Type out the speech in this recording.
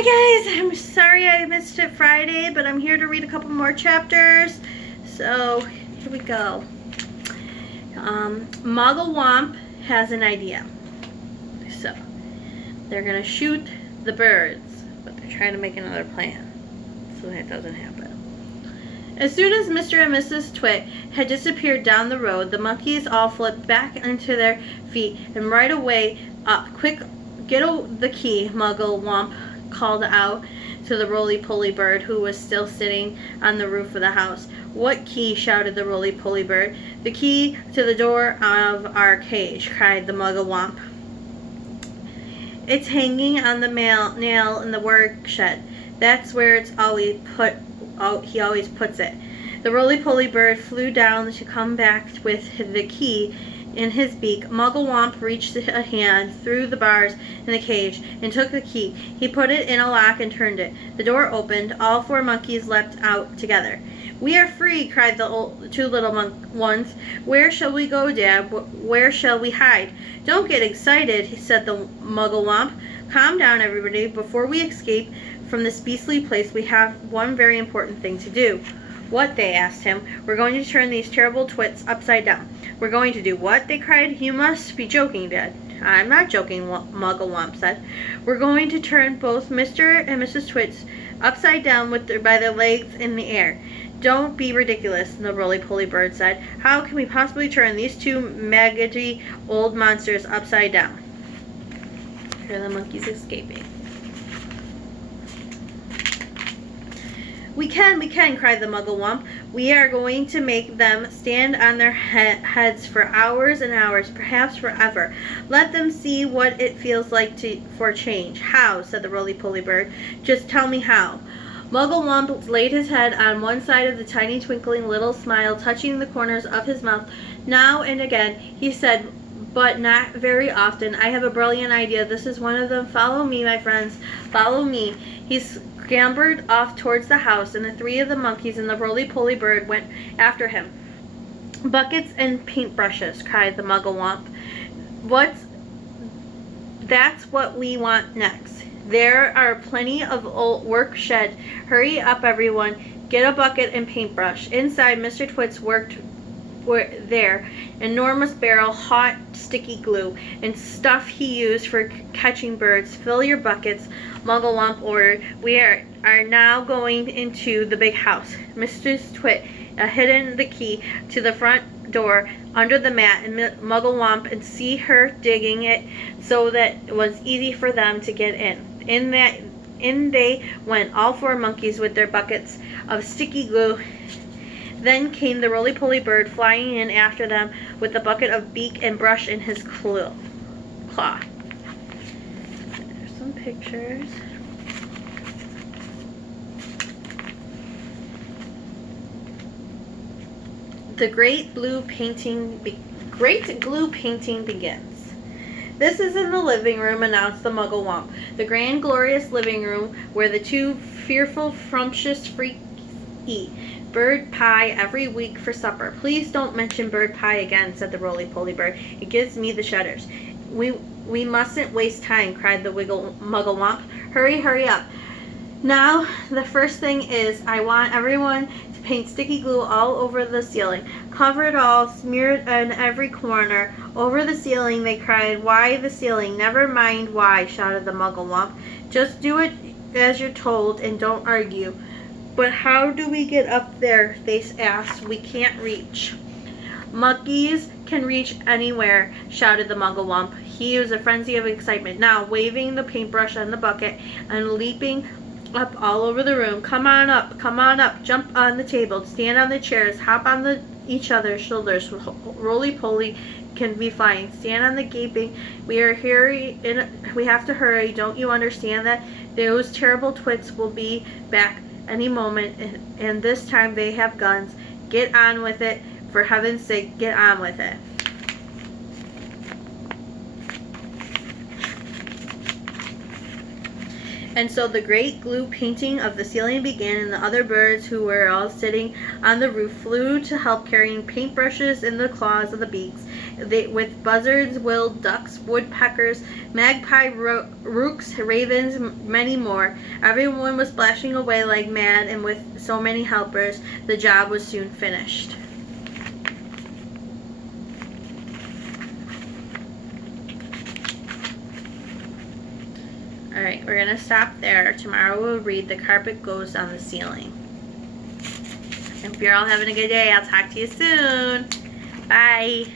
Hi guys, I'm sorry I missed it Friday, but I'm here to read a couple more chapters. So here we go. Muggle has an idea. So they're gonna shoot the birds, but they're trying to make another plan so that doesn't happen. As soon as Mr. and Mrs. Twit had disappeared down the road, the monkeys all flipped back into their feet and right away up. Quick, get the key, Muggle Wump called out to the roly-poly bird who was still sitting on the roof of the house. What key? Shouted the roly-poly bird. The key to the door of our cage, cried the Muggle Wump. It's hanging on the nail in the work shed. That's where it's always put. He always puts it. The roly-poly bird flew down to come back with the key in his beak. Muggle Wump reached a hand through the bars in the cage and took the key. He put it in a lock and turned it. The door opened. All four monkeys leapt out together. We are free, cried the two little ones. Where shall we go, Dad? Where shall we hide? Don't get excited, said the Muggle Wump. Calm down, everybody. Before we escape from this beastly place, we have one very important thing to do. What? They asked him. We're going to turn these terrible twits upside down. We're going to do what? They cried. You must be joking, Dad. I'm not joking, Muggle Wump said. We're going to turn both Mr. and Mrs. Twits upside down by their legs in the air. Don't be ridiculous, the roly-poly bird said. How can we possibly turn these two maggoty old monsters upside down? Here are the monkeys escaping. We can, cried the Muggle Wump. We are going to make them stand on their heads for hours and hours, perhaps forever. Let them see what it feels like for change. How? Said the roly-poly bird. Just tell me how. Muggle Wump laid his head on one side of the tiny twinkling little smile, touching the corners of his mouth. Now and again he said, but not very often, I have a brilliant idea. This is one of them. Follow me, my friends. Follow me. He scampered off towards the house, and the three of the monkeys and the roly-poly bird went after him. Buckets and paintbrushes, cried the Muggle Wump. That's what we want next. There are plenty of old work shed. Hurry up, everyone. Get a bucket and paintbrush. Inside, Mr. Twits worked there, enormous barrel, hot, sticky glue, and stuff he used for catching birds. Fill your buckets, Muggle Wump ordered. We are now going into the big house. Mrs. Twit hidden the key to the front door under the mat, and Muggle Wump and see her digging it so that it was easy for them to get in. In they went, all four monkeys with their buckets of sticky glue. Then came the roly-poly bird flying in after them with a bucket of beak and brush in his claw. There's some pictures. The great glue painting begins. This is in the living room, announced the Muggle Wump. The grand, glorious living room where the two fearful, frumptious freaks eat bird pie every week for supper. Please don't mention bird pie again, said the roly-poly bird. It gives me the shudders. We mustn't waste time, cried the Muggle Wump. Hurry up. Now, the first thing is I want everyone to paint sticky glue all over the ceiling. Cover it all, smear it in every corner. Over the ceiling, they cried. Why the ceiling? Never mind why, shouted the Muggle Wump. Just do it as you're told and don't argue. But how do we get up there? They asked. We can't reach. Monkeys can reach anywhere, shouted the Muggle Wump. He was a frenzy of excitement, now waving the paintbrush and the bucket and leaping up all over the room. Come on up, jump on the table, stand on the chairs, hop on each other's shoulders. Roly-poly can be flying. Stand on the gaping. We have to hurry. Don't you understand that? Those terrible twits will be back any moment, and this time they have guns. Get on with it. For heaven's sake, get on with it. And so the great glue painting of the ceiling began, and the other birds, who were all sitting on the roof, flew to help, carrying paintbrushes in the claws of the beaks. with buzzards, will ducks, woodpeckers, magpie, rooks, ravens, many more. Everyone was splashing away like mad, and with so many helpers, the job was soon finished. Alright, we're going to stop there. Tomorrow we'll read The Carpet Goes on the Ceiling. If you're all having a good day, I'll talk to you soon. Bye.